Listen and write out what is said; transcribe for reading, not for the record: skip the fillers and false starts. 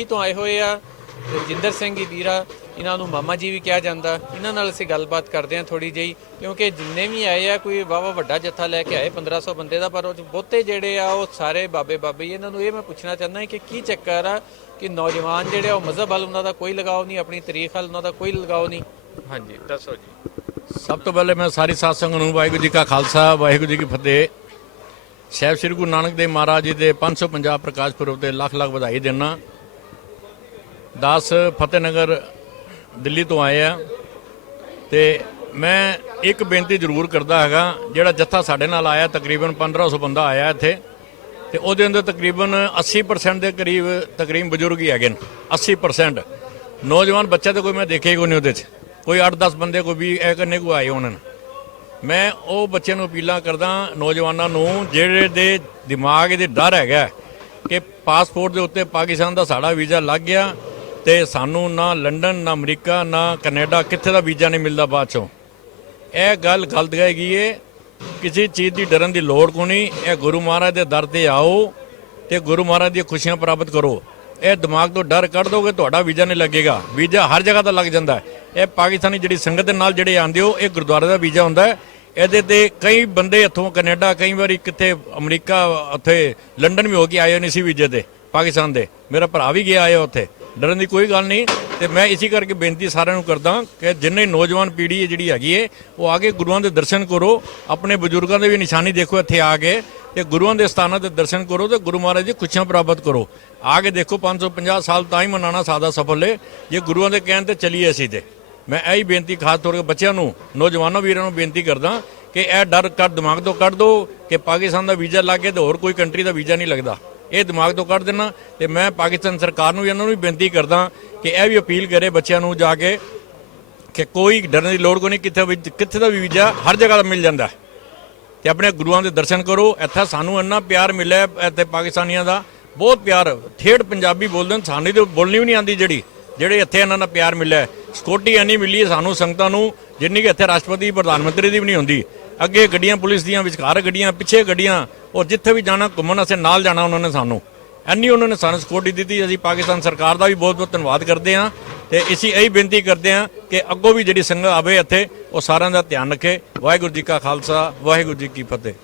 ਦਿੱਲੀ ਤੋਂ ਆਏ ਹੋਏ ਆ ਰਜਿੰਦਰ ਸਿੰਘ ਜੀ ਵੀਰਾ, ਇਹਨਾਂ ਨੂੰ ਮਾਮਾ ਜੀ ਵੀ ਕਿਹਾ ਜਾਂਦਾ। ਇਹਨਾਂ ਨਾਲ ਅਸੀਂ ਗੱਲਬਾਤ ਕਰਦੇ ਹਾਂ ਥੋੜੀ ਜਿਹੀ, ਕਿਉਂਕਿ ਜਿੰਨੇ ਵੀ ਆਏ ਆ ਕੋਈ ਵਾਹਵਾ ਵੱਡਾ ਜੱਥਾ ਲੈ ਕੇ ਆਏ 1500 ਬੰਦੇ ਦਾ, ਪਰ ਉਹ 'ਚ ਬਹੁਤੇ ਜਿਹੜੇ ਆ ਉਹ ਸਾਰੇ ਬਾਬੇ ਬਾਬੇ ਹੀ। ਇਹਨਾਂ ਨੂੰ ਇਹ ਮੈਂ ਪੁੱਛਣਾ ਚਾਹੁੰਦਾ ਕਿ ਕੀ ਚੱਕਰ ਆ ਕਿ ਨੌਜਵਾਨ ਜਿਹੜੇ ਆ ਉਹ ਮਜ਼ਹਬ ਵੱਲ ਉਹਨਾਂ ਦਾ ਕੋਈ ਲਗਾਓ ਨਹੀਂ, ਆਪਣੀ ਤਰੀਕ ਵੱਲ ਉਹਨਾਂ ਦਾ ਕੋਈ ਲਗਾਓ ਨਹੀਂ। ਹਾਂਜੀ ਦੱਸੋ ਜੀ। ਸਭ ਤੋਂ ਪਹਿਲੇ ਮੈਂ ਸਾਰੀ ਸਾਧ ਸੰਗਤ ਨੂੰ ਵਾਹਿਗੁਰੂ ਜੀ ਕਾ ਖਾਲਸਾ ਵਾਹਿਗੁਰੂ ਜੀ ਕੀ ਫਤਿਹ। ਸਾਹਿਬ ਸ੍ਰੀ ਗੁਰੂ ਨਾਨਕ ਦੇਵ ਮਹਾਰਾਜ ਜੀ ਦੇ 550 ਪ੍ਰਕਾਸ਼ ਪੁਰਬ ਤੇ ਲੱਖ ਲੱਖ ਵਧਾਈ ਦਿੰਦਾ। ਦਾਸ ਫਤਿਹਨਗਰ ਦਿੱਲੀ ਤੋਂ ਆਏ ਆ ਤੇ ਮੈਂ ਇੱਕ ਬੇਨਤੀ ਜ਼ਰੂਰ ਕਰਦਾ ਹੈਗਾ। ਜਿਹੜਾ ਜੱਥਾ ਸਾਡੇ ਨਾਲ ਆਇਆ ਤਕਰੀਬਨ 1500 ਬੰਦਾ ਆਇਆ ਇੱਥੇ, ਤੇ ਉਹਦੇ ਅੰਦਰ ਤਕਰੀਬਨ 80% ਦੇ ਕਰੀਬ ਤਕਰੀਬਨ ਬਜ਼ੁਰਗ ਹੀ ਹੈਗੇ ਨੇ। 80% ਨੌਜਵਾਨ ਬੱਚਾ ਤਾਂ ਕੋਈ ਮੈਂ ਦੇਖਿਆ ਕੋਈ ਨਹੀਂ ਉਹਦੇ 'ਚ। ਕੋਈ 8-10 ਬੰਦੇ ਕੋਈ ਵੀ ਇਹ ਕਰਨੇ ਕੋ ਆਏ ਉਹਨਾਂ ਨੇ। ਮੈਂ ਉਹ ਬੱਚਿਆਂ ਨੂੰ ਅਪੀਲਾਂ ਕਰਦਾ ਨੌਜਵਾਨਾਂ ਨੂੰ ਜਿਹੜੇ ਦੇ ਦਿਮਾਗ ਦੇ ਡਰ ਹੈਗਾ ਕਿ ਪਾਸਪੋਰਟ ਦੇ ਉੱਤੇ ਪਾਕਿਸਤਾਨ ਦਾ ਸਾਡਾ ਵੀਜ਼ਾ ਲੱਗ ਗਿਆ ਤੇ ਸਾਨੂੰ ਨਾ ਲੰਡਨ ਨਾ ਅਮਰੀਕਾ ਨਾ ਕੈਨੇਡਾ ਕਿੱਥੇ ਦਾ ਵੀਜ਼ਾ ਨਹੀਂ ਮਿਲਦਾ ਬਾਅਦ ਚੋਂ। ਇਹ ਗੱਲ ਗਲਤ ਹੈਗੀ ਏ। ਕਿਸੇ ਚੀਜ਼ ਦੀ ਡਰਨ ਦੀ ਲੋੜ ਕੋਈ ਨਹੀਂ। ਇਹ ਗੁਰੂ ਮਹਾਰਾਜ ਦੇ ਦਰ ਤੇ ਆਓ ਤੇ ਗੁਰੂ ਮਹਾਰਾਜ ਦੀਆਂ ਖੁਸ਼ੀਆਂ ਪ੍ਰਾਪਤ ਕਰੋ। ਇਹ ਦਿਮਾਗ ਤੋਂ ਡਰ ਕੱਢ ਦੋਗੇ ਤੁਹਾਡਾ ਵੀਜ਼ਾ ਨਹੀਂ ਲੱਗੇਗਾ। ਵੀਜ਼ਾ ਹਰ ਜਗ੍ਹਾ ਤੇ ਲੱਗ ਜਾਂਦਾ ਹੈ। ਇਹ ਪਾਕਿਸਤਾਨੀ ਜਿਹੜੀ ਸੰਗਤ ਦੇ ਨਾਲ ਜਿਹੜੇ ਆਉਂਦੇ ਹੋ, ਇਹ ਗੁਰਦੁਆਰੇ ਦਾ ਵੀਜ਼ਾ ਹੁੰਦਾ ਹੈ। ਇਹਦੇ ਤੇ ਕਈ ਬੰਦੇ ਇੱਥੋਂ ਕੈਨੇਡਾ, ਕਈ ਵਾਰੀ ਕਿਤੇ ਅਮਰੀਕਾ, ਉੱਥੇ ਲੰਡਨ ਵੀ ਹੋ ਕੇ ਆਏ ਨਹੀਂ ਸੀ ਵੀਜ਼ੇ ਤੇ ਪਾਕਿਸਤਾਨ ਦੇ। ਮੇਰਾ ਭਰਾ ਵੀ ਗਿਆ ਆਇਆ ਉੱਥੇ। ਡਰਨ ਦੀ ਕੋਈ ਗੱਲ ਨਹੀਂ। ਤੇ ਮੈਂ ਇਸੇ ਕਰਕੇ ਬੇਨਤੀ ਸਾਰਿਆਂ ਨੂੰ ਕਰਦਾ ਕਿ ਜਿੰਨੇ ਨੌਜਵਾਨ ਪੀੜ੍ਹੀ ਜਿਹੜੀ ਹੈਗੀ ਹੈ ਉਹ ਆ ਕੇ ਗੁਰੂਆਂ ਦੇ ਦਰਸ਼ਨ ਕਰੋ। ਆਪਣੇ ਬਜ਼ੁਰਗਾਂ ਦੇ ਵੀ ਨਿਸ਼ਾਨੀ ਦੇਖੋ ਇੱਥੇ ਆ ਕੇ, ਤੇ ਗੁਰੂਆਂ ਦੇ ਸਥਾਨਾਂ ਦੇ ਦਰਸ਼ਨ ਕਰੋ ਤੇ ਗੁਰੂ ਮਹਾਰਾਜ ਦੀ ਖੁਸ਼ੀਆਂ ਪ੍ਰਾਪਤ ਕਰੋ। ਆ ਕੇ ਦੇਖੋ 550 ਸਾਲ ਤਾਂ ਹੀ ਮਨਾਉਣਾ ਸਾਦਾ ਸਫਲ ਹੈ ਜੇ ਗੁਰੂਆਂ ਦੇ ਕਹਿਣ ਤੇ ਚੱਲੀਏ ਅਸੀਂ। ਤੇ ਮੈਂ ਇਹੀ ਬੇਨਤੀ ਖਾਸ ਤੌਰ ਤੇ ਬੱਚਿਆਂ ਨੂੰ, ਨੌਜਵਾਨਾਂ ਵੀਰਾਂ ਨੂੰ ਬੇਨਤੀ ਕਰਦਾ ਕਿ ਇਹ ਡਰ ਕੱਢ ਦਿਮਾਗ ਤੋਂ ਕੱਢ ਦਿਓ ਕਿ ਪਾਕਿਸਤਾਨ ਦਾ ਵੀਜ਼ਾ ਲੱਗ ਗਿਆ ਤੇ ਹੋਰ ਕੋਈ ਕੰਟਰੀ ਦਾ ਵੀਜ਼ਾ ਨਹੀਂ ਲੱਗਦਾ। ਇਹ ਦਿਮਾਗ ਤੋਂ ਕੱਢ ਦੇਣਾ। ਤੇ ਮੈਂ ਪਾਕਿਸਤਾਨ ਸਰਕਾਰ ਨੂੰ ਇਹਨਾਂ ਨੂੰ ਵੀ ਬੇਨਤੀ ਕਰਦਾ ਕਿ ਇਹ ਵੀ ਅਪੀਲ ਕਰੇ ਬੱਚਿਆਂ ਨੂੰ ਜਾ ਕੇ ਕਿ ਕੋਈ ਡਰਨ ਦੀ ਲੋੜ ਕੋਈ ਨਹੀਂ। ਕਿੱਥੇ ਦਾ ਵੀ ਵੀਜ਼ਾ ਹਰ ਜਗ੍ਹਾ ਦਾ ਮਿਲ ਜਾਂਦਾ ਤੇ ਆਪਣੇ ਗੁਰੂਆਂ ਦੇ ਦਰਸ਼ਨ ਕਰੋ। ਇੱਥੇ ਸਾਨੂੰ ਇੰਨਾ ਪਿਆਰ ਮਿਲਿਆ ਇੱਥੇ ਪਾਕਿਸਤਾਨੀਆਂ ਦਾ, ਬਹੁਤ ਪਿਆਰ। ਠੇਠ ਪੰਜਾਬੀ ਬੋਲਦੇ ਨੇ, ਸਾਨੂੰ ਤਾਂ ਬੋਲਣੀ ਵੀ ਨਹੀਂ ਆਉਂਦੀ ਜਿਹੜੇ ਇੱਥੇ ਇਹਨਾਂ ਨਾਲ ਪਿਆਰ ਮਿਲਿਆ। ਸਿਕਿਉਰਟੀ ਇੰਨੀ ਮਿਲੀ ਹੈ ਸਾਨੂੰ ਸੰਗਤਾਂ ਨੂੰ ਜਿੰਨੀ ਕਿ ਇੱਥੇ ਰਾਸ਼ਟਰਪਤੀ ਪ੍ਰਧਾਨ ਮੰਤਰੀ ਦੀ ਵੀ ਨਹੀਂ ਹੁੰਦੀ। ਅੱਗੇ ਗੱਡੀਆਂ ਪੁਲਿਸ ਦੀਆਂ, ਵਿਚਕਾਰ ਗੱਡੀਆਂ, ਪਿੱਛੇ ਗੱਡੀਆਂ, ਔਰ ਜਿੱਥੇ ਵੀ ਜਾਣਾ ਘੁੰਮਣ ਅਸੀਂ ਨਾਲ ਜਾਣਾ ਉਹਨਾਂ ਨੇ ਸਾਨੂੰ ਇੰਨੀ ਉਹਨਾਂ ਨੇ ਸਾਨੂੰ ਸਿਕਿਉਰਟੀ ਦਿੱਤੀ। ਅਸੀਂ ਪਾਕਿਸਤਾਨ ਸਰਕਾਰ ਦਾ ਵੀ ਬਹੁਤ ਬਹੁਤ ਧੰਨਵਾਦ ਕਰਦੇ ਹਾਂ ਤੇ ਅਸੀਂ ਇਹੀ ਬੇਨਤੀ ਕਰਦੇ ਹਾਂ ਕਿ ਅੱਗੋਂ ਵੀ ਜਿਹੜੀ ਸੰਗਤ ਆਵੇ ਇੱਥੇ ਉਹ ਸਾਰਿਆਂ ਦਾ ਧਿਆਨ ਰੱਖੇ। ਵਾਹਿਗੁਰੂ ਜੀ ਕਾ ਖਾਲਸਾ ਵਾਹਿਗੁਰੂ ਜੀ ਕੀ ਫਤਿਹ।